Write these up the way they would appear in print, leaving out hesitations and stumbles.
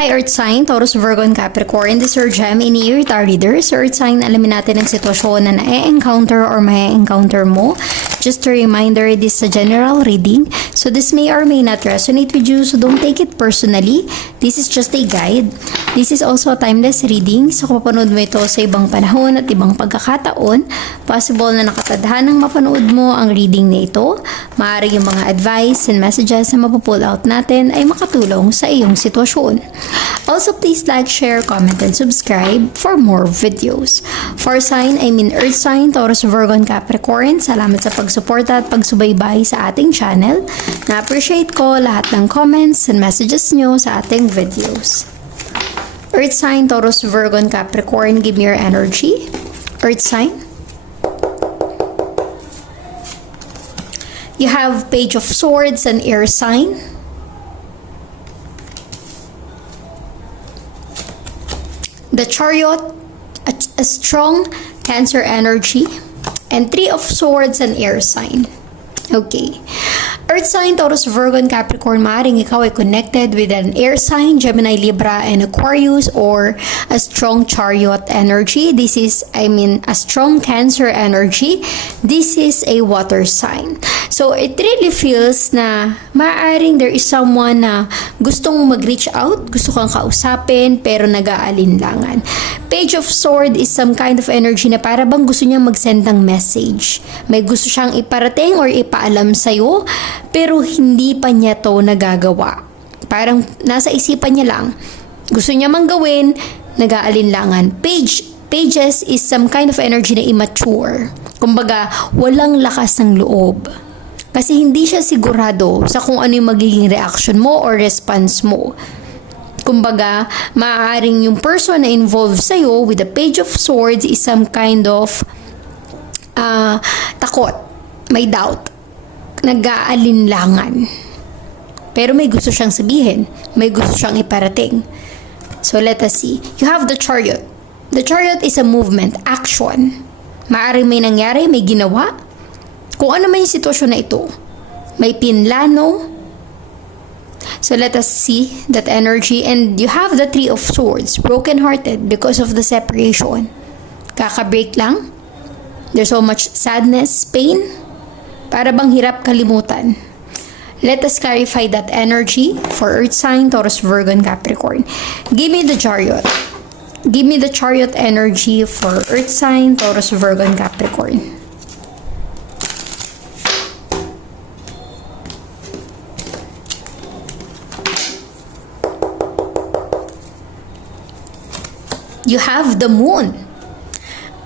Hi Earth Sign, Taurus, Virgo, and Capricorn. This is your gem in your Tarot reader. So Earth Sign, alamin natin ang sitwasyon na na-encounter or may-encounter mo. Just a reminder, this is a general reading. So this may or may not resonate with you, so don't take it personally. This is just a guide. This is also a timeless reading. So kung mapanood mo ito sa ibang panahon at ibang pagkakataon, possible na nakatadhanang mapanood mo ang reading na ito. Maaari yung mga advice and messages na mapupull out natin ay makatulong sa iyong sitwasyon. Also, please like, share, comment, and subscribe for more videos. For sign, I mean Earth Sign, Taurus, Virgo, and Capricorn. Salamat sa pagsuporta at pagsubaybay sa ating channel. Na-appreciate ko lahat ng comments and messages nyo sa ating videos. Earth Sign, Taurus, Virgo, and Capricorn, give me your energy. Earth Sign. You have Page of Swords and Air Sign. The Chariot, a strong Cancer energy, and Three of Swords and Air Sign. Okay. Earth Sign, Taurus, Virgo, and Capricorn, maaaring ikaw ay connected with an air sign, Gemini, Libra, and Aquarius, or a strong Chariot energy. This is, a strong Cancer energy. This is a water sign. So, it really feels na maaaring there is someone na gustong mag-reach out, gusto kang kausapin, pero nag-aalinlangan. Page of Sword is some kind of energy na para bang gusto niyang mag-send ng message. May gusto siyang iparating or ipaalam sa'yo, pero hindi pa niya to nagagawa. Parang nasa isipan niya lang. Gusto niya mang gawin, nag-aalinlangan. Pages is some kind of energy na immature. Kumbaga, walang lakas ng loob. Kasi hindi siya sigurado sa kung ano yung magiging reaction mo or response mo. Kumbaga, maaaring yung person na involved sa'yo with the Page of Swords is some kind of takot, may doubt, nag-aalinlangan. Pero may gusto siyang sabihin, may gusto siyang iparating. So let us see. You have the Chariot. The Chariot is a movement, action. Maaaring may nangyari, may ginawa. Kung ano man yung sitwasyon na ito, may pinlano. So let us see that energy. And you have the Three of Swords, broken-hearted because of the separation. Kaka-break lang. There's so much sadness, pain. Para bang hirap kalimutan. Let us clarify that energy for Earth Sign, Taurus, Virgo, and Capricorn. Give me the Chariot. Give me the Chariot energy for Earth Sign, Taurus, Virgo, and Capricorn. You have the Moon.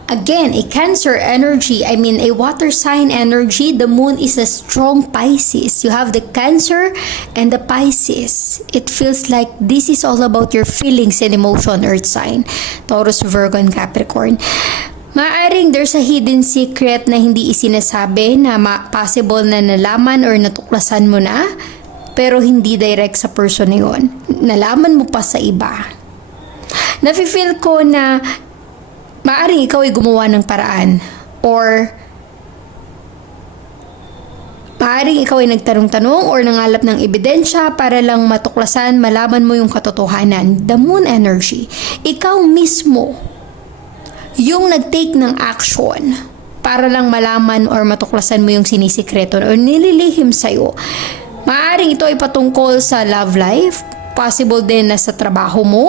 Again, a Cancer energy, a water sign energy. The Moon is a strong Pisces. You have the Cancer and the Pisces. It feels like this is all about your feelings and emotion, Earth sign, Taurus, Virgo, and Capricorn. Maaring there's a hidden secret na hindi isinasabi na possible na nalaman or natuklasan mo na, pero hindi direct sa person na yun. Nalaman mo pa sa iba. Nafe-feel ko na maaaring ikaw ay gumawa ng paraan or maaaring ikaw ay nagtanong-tanong or nangalap ng ebidensya para lang matuklasan, malaman mo yung katotohanan. The Moon energy. Ikaw mismo yung nag-take ng action para lang malaman or matuklasan mo yung sinisikreto or nililihim sa'yo. Maaaring ito ay patungkol sa love life. Possible din na sa trabaho mo.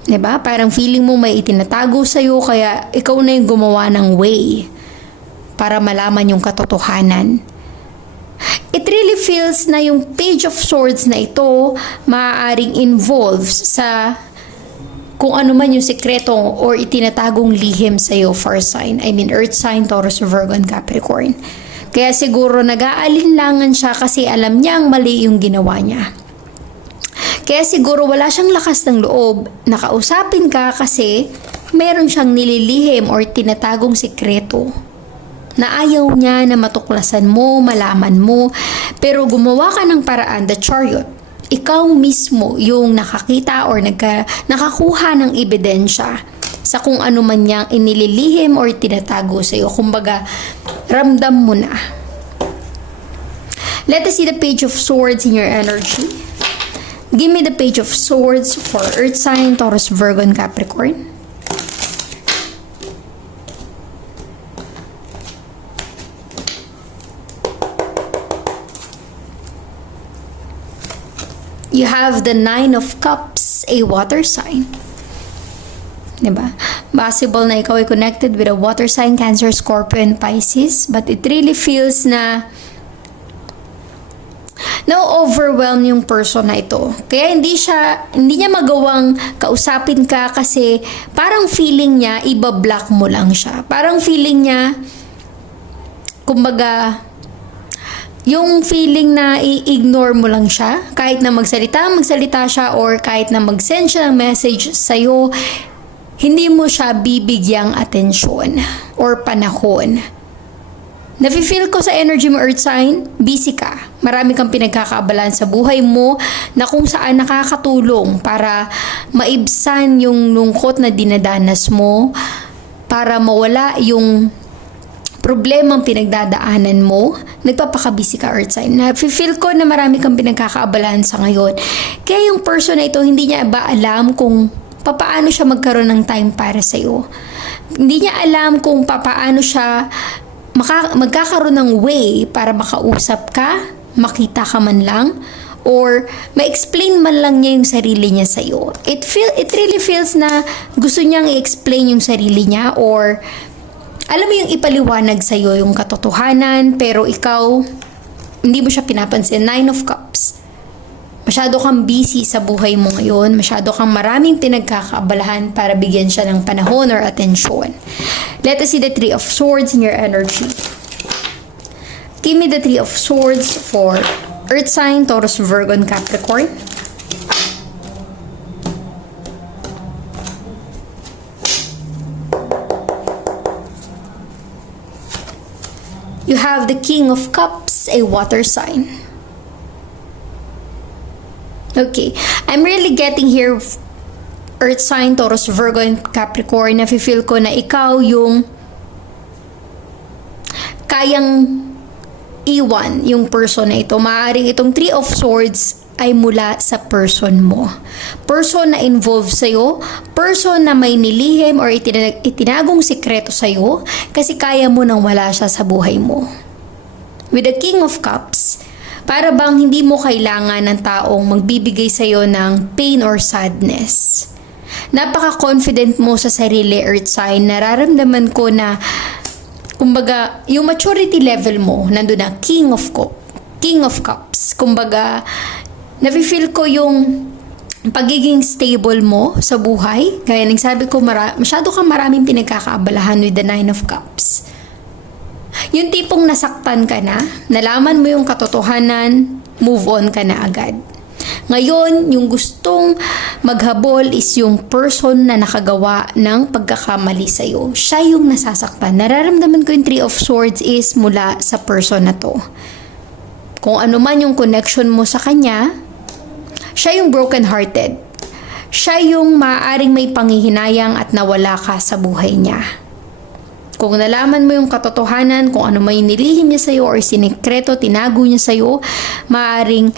Diba? Parang feeling mo may itinatago sa'yo, kaya ikaw na yung gumawa ng way para malaman yung katotohanan. It really feels na yung Page of Swords na ito maaaring involves sa kung ano man yung sekreto or itinatagong lihim sa'yo for sign. Earth sign, Taurus, Virgo, and Capricorn. Kaya siguro nag-aalinlangan siya kasi alam niyang mali yung ginawa niya. Kaya siguro wala siyang lakas ng loob na kausapin ka kasi meron siyang nililihim or tinatagong sikreto na ayaw niya na matuklasan mo, malaman mo. Pero gumawa ka ng paraan, the Chariot. Ikaw mismo yung nakakita or nakakuha ng ebidensya sa kung ano man niyang inililihim or tinatago sa iyo. Kumbaga, ramdam mo na. Let us see the Page of Swords in your energy. Give me the Page of Swords for Earth sign, Taurus, Virgo, and Capricorn. You have the Nine of Cups, a water sign. Diba? Possible na ikaw ay connected with a water sign, Cancer, Scorpio, and Pisces. But it really feels na na-overwhelm yung person na ito. Kaya hindi niya magawang kausapin ka kasi parang feeling niya, iba-block mo lang siya. Parang feeling niya, kumbaga, yung feeling na i-ignore mo lang siya. Kahit na magsalita siya or kahit na mag-send siya ng message sa'yo, hindi mo siya bibigyang atensyon or panahon. Nafe-feel ko sa energy mo, Earth sign, busy ka. Marami kang pinagkakaabalahan sa buhay mo na kung saan nakakatulong para maibsan yung lungkot na dinadanas mo, para mawala yung problemang pinagdadaanan mo. Nagpapakabisi ka, Earth sign. Nafe-feel ko na marami kang pinagkakaabalahan sa ngayon. Kaya yung person na ito, hindi niya ba alam kung papaano siya magkaroon ng time para sa'yo. Hindi niya alam kung papaano siya magkakaroon ng way para makausap ka, makita ka man lang, or ma-explain man lang niya yung sarili niya sa'yo. It really feels na gusto niyang i-explain yung sarili niya, or alam mo yung ipaliwanag sa'yo yung katotohanan, pero ikaw, hindi mo siya pinapansin. Nine of Cups. Masyado kang busy sa buhay mo ngayon. Masyado kang maraming pinagkakaabalahan para bigyan siya ng panahon or atensyon. Let us see the Three of Swords in your energy. Give me the Three of Swords for Earth sign, Taurus, Virgo, and Capricorn. You have the King of Cups, a water sign. Okay, I'm really getting here Earth sign, Taurus, Virgo, and Capricorn. Nafe-feel ko na ikaw yung kayang iwan yung person na ito. Maaaring itong Three of Swords ay mula sa person mo. Person na involved sa'yo, person na may nilihim or itinagong sikreto sa'yo kasi kaya mo nang wala siya sa buhay mo. With the King of Cups, para bang hindi mo kailangan ng taong magbibigay sa'yo ng pain or sadness. Napaka-confident mo sa sarili, Earth sign. Nararamdaman ko na, kumbaga, yung maturity level mo, nandun na, King of Cups. Kumbaga, nafe-feel ko yung pagiging stable mo sa buhay. Kaya nagsabi ko, masyado kang maraming pinagkakaabalahan with the Nine of Cups. Yung tipong nasaktan ka na, nalaman mo yung katotohanan, move on ka na agad. Ngayon, yung gustong maghabol is yung person na nakagawa ng pagkakamali sa'yo. Siya yung nasasaktan. Nararamdaman ko yung Three of Swords is mula sa person na to. Kung ano man yung connection mo sa kanya, siya yung broken-hearted. Siya yung maaaring may panghihinayang at nawala ka sa buhay niya. Kung nalaman mo yung katotohanan, kung ano may nilihim niya sa'yo or sinikreto, tinago niya sa'yo, maaaring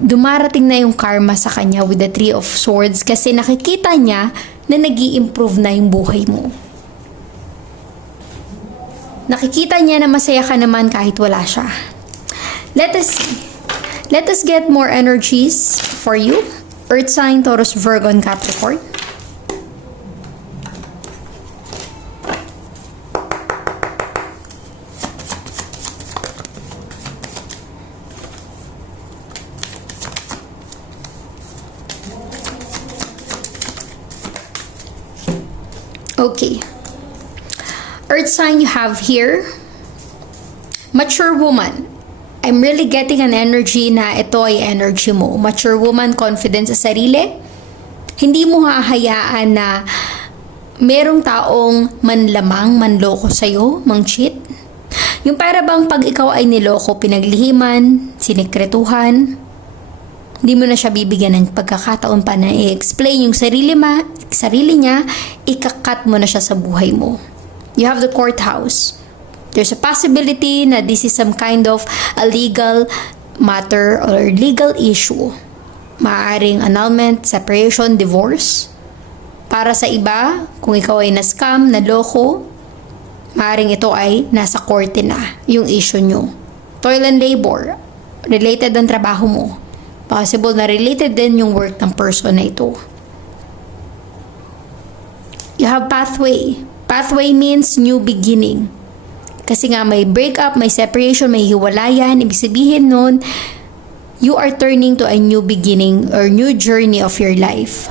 dumarating na yung karma sa kanya with the Three of Swords kasi nakikita niya na nag-i-improve na yung buhay mo. Nakikita niya na masaya ka naman kahit wala siya. Let us get more energies for you. Earth sign, Taurus, Virgo, and Capricorn. Okay. Earth sign you have here. Mature woman. I'm really getting an energy na ito ay energy mo. Mature woman, confident sa sarili. Hindi mo hahayaan na merong taong manlamang, manloko sa'yo, mang-cheat. Yung para bang pag ikaw ay niloko, pinaglihiman, sinikretuhan, hindi mo na siya bibigyan ng pagkakataon pa na i-explain yung sarili niya, ikakat mo na siya sa buhay mo. You have the courthouse. There's a possibility na this is some kind of a legal matter or legal issue. Maaaring annulment, separation, divorce. Para sa iba, kung ikaw ay na-scam, naloko, maaaring ito ay nasa korte na yung issue nyo. Toil and labor, related ang trabaho mo. Possible na related din yung work ng person na ito. You have pathway. Pathway means new beginning. Kasi nga may breakup, may separation, may hiwalayan. Ibig sabihin nun, you are turning to a new beginning or new journey of your life.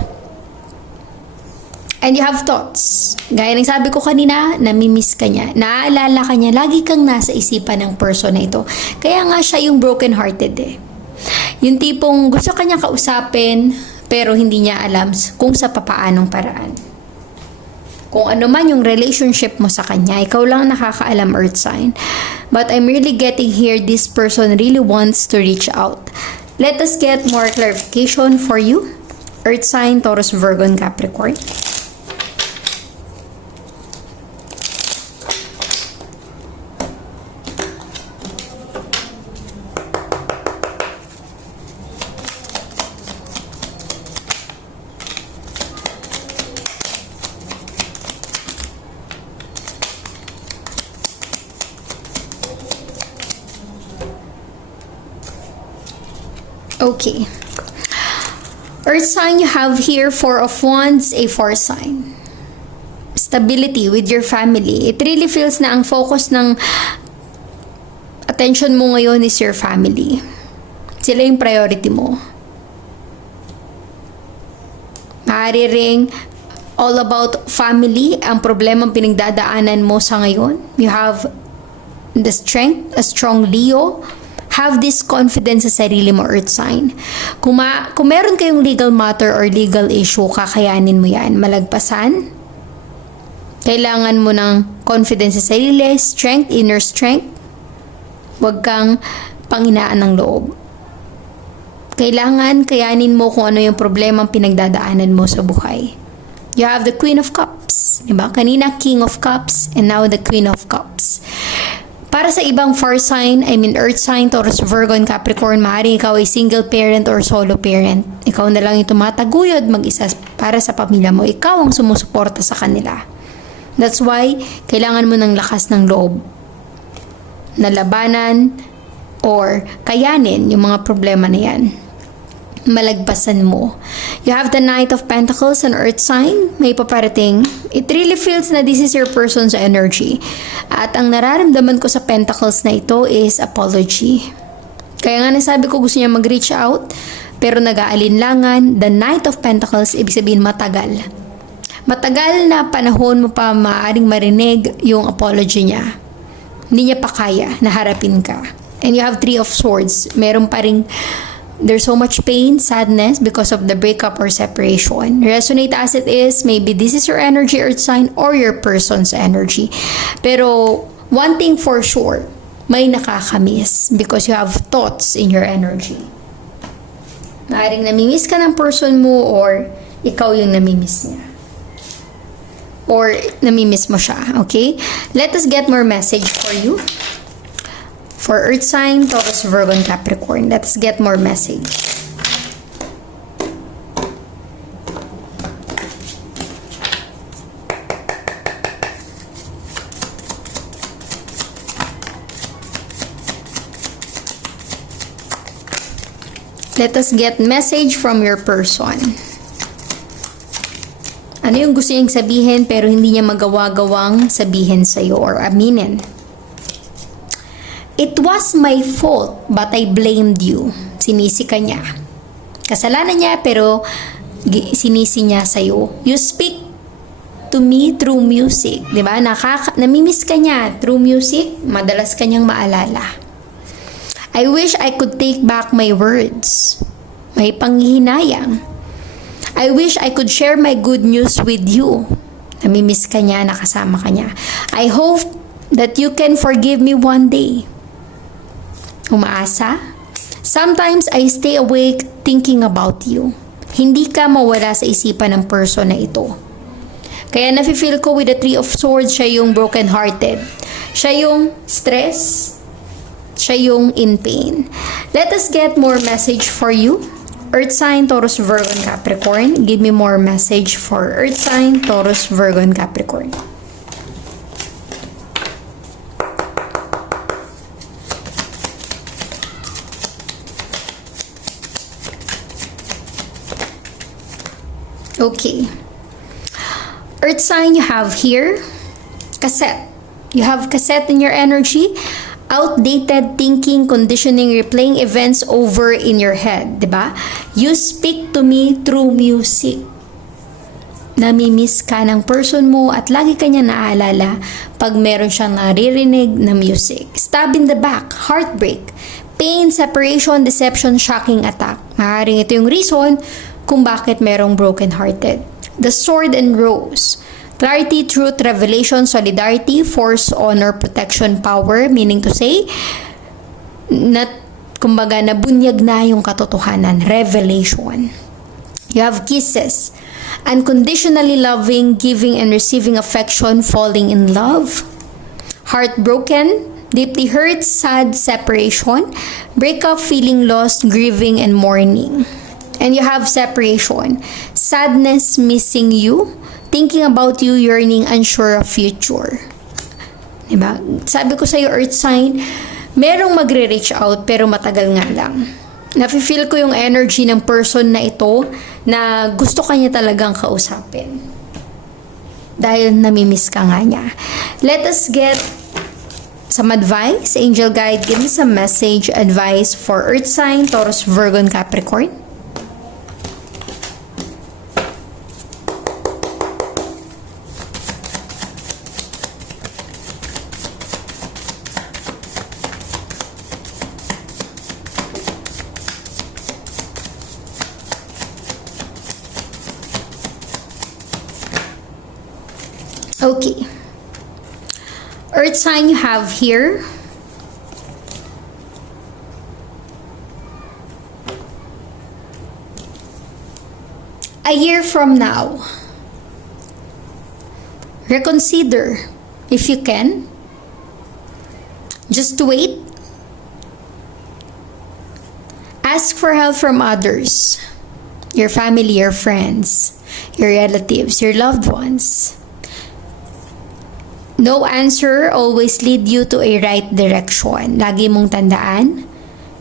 And you have thoughts. Gaya ng sabi ko kanina, namimiss ka niya. Naaalala ka niya. Lagi kang nasa isipan ng person na ito. Kaya nga siya yung broken hearted eh. Yung tipong gusto ka niya kausapin, pero hindi niya alam kung sa papaanong paraan. Kung ano man yung relationship mo sa kanya, ikaw lang nakakaalam, Earth sign. But I'm really getting here, this person really wants to reach out. Let us get more clarification for you, Earth sign, Taurus, Virgo, and Capricorn. Okay. Earth sign, you have here 4 of Wands, a 4 sign. Stability with your family. It really feels na ang focus ng attention mo ngayon is your family. Sila yung priority mo. Maaari ring all about family ang problemang pinagdadaanan mo sa ngayon. You have the strength, a strong Leo. Have this confidence sa sarili mo, Earth sign. Kung meron kayong legal matter or legal issue, kakayanin mo yan. Malagpasan. Kailangan mo ng confidence sa sarili, strength, inner strength. Huwag kang panghinaan ng loob. Kailangan kayanin mo kung ano yung problemang pinagdadaanan mo sa buhay. You have the Queen of Cups. Diba? Kanina, King of Cups, and now the Queen of Cups. Para sa ibang fire sign, Earth sign, Taurus, Virgo, and Capricorn, maaaring ikaw ay single parent or solo parent. Ikaw na lang yung tumataguyod mag-isa para sa pamilya mo. Ikaw ang sumusuporta sa kanila. That's why, kailangan mo ng lakas ng loob na labanan or kayanin yung mga problema na yan. Malagpasan mo. You have the Knight of Pentacles and Earth sign. May paparating. It really feels na this is your person's energy. At ang nararamdaman ko sa Pentacles na ito is apology. Kaya nga nasabi ko gusto niya mag-reach out, pero nag-aalinlangan. The Knight of Pentacles, ibig sabihin matagal. Matagal na panahon mo pa maaaring marinig yung apology niya. Hindi niya pa kaya na harapin ka. And you have Three of Swords. Meron pa ring there's so much pain, sadness because of the breakup or separation. Resonate as it is, maybe this is your energy, Earth sign, or your person's energy. Pero one thing for sure, may nakakamiss because you have thoughts in your energy. Maaaring namimiss ka ng person mo or ikaw yung namimiss niya. Or namimiss mo siya, okay? Let us get more message for you. For Earth sign, Taurus, Virgo, and Capricorn. Let's get more message. Let us get message from your person. Ano yung gusto niyang sabihin pero hindi niya magawa-gawang sabihin sa'yo or aminin? It was my fault, but I blamed you. Sinisi ka niya. Kasalanan niya, pero sinisi niya sa'yo. You speak to me through music. Diba? Namimiss ka niya through music. Madalas ka niyang maalala. I wish I could take back my words. May panghihinayang. I wish I could share my good news with you. Namimiss ka niya, nakasama ka niya. I hope that you can forgive me one day. Umaasa? Sometimes I stay awake thinking about you. Hindi ka mawala sa isipan ng person na ito. Kaya nafe-feel ko with the Three of Swords, siya yung broken-hearted. Siya yung stress. Siya yung in pain. Let us get more message for you, Earth sign, Taurus, Virgo, and Capricorn. Give me more message for Earth sign, Taurus, Virgo, and Capricorn. Okay. Earth sign, you have here cassette. You have cassette in your energy. Outdated thinking, conditioning, replaying events over in your head, diba? You speak to me through music. Namimiss ka ng person mo at lagi ka niya naaalala pag meron siyang naririnig na music. Stab in the back, heartbreak, pain, separation, deception, shocking attack. Maaaring ito yung reason kung bakit merong broken-hearted. The sword and rose. Clarity, truth, revelation, solidarity, force, honor, protection, power, meaning to say, kumbaga, nabunyag na yung katotohanan, revelation. You have kisses, unconditionally loving, giving and receiving affection, falling in love. Heartbroken, deeply hurt, sad, separation, breakup, feeling lost, grieving, and mourning. And you have separation, sadness, missing you, thinking about you, yearning, unsure of future. Diba? Sabi ko sa'yo, Earth sign, merong magre-reach out pero matagal nga lang. Nafe-feel ko yung energy ng person na ito na gusto ka niya talagang kausapin. Dahil namimiss ka nga niya. Let us get some advice. Angel guide, give me some message, advice for Earth sign, Taurus, Virgo, and Capricorn. Okay. Earth sign, you have here a year from now. Reconsider if you can. Just wait. Ask for help from others. Your family, your friends, your relatives, your loved ones. No answer always lead you to a right direction. Lagi mong tandaan,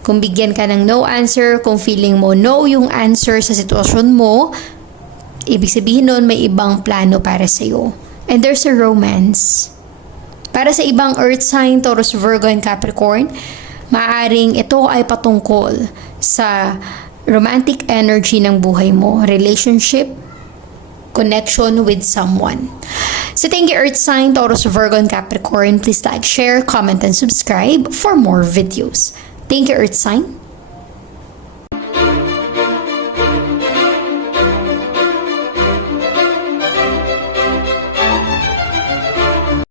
kung bigyan ka ng no answer, kung feeling mo no yung answer sa sitwasyon mo, ibig sabihin nun may ibang plano para sa'yo. And there's a romance. Para sa ibang Earth sign, Taurus, Virgo, and Capricorn, maaring ito ay patungkol sa romantic energy ng buhay mo, relationship, connection with someone. So thank you, Earth sign, Taurus, Virgo, and Capricorn. Please like, share, comment, and subscribe for more videos. Thank you, Earth sign.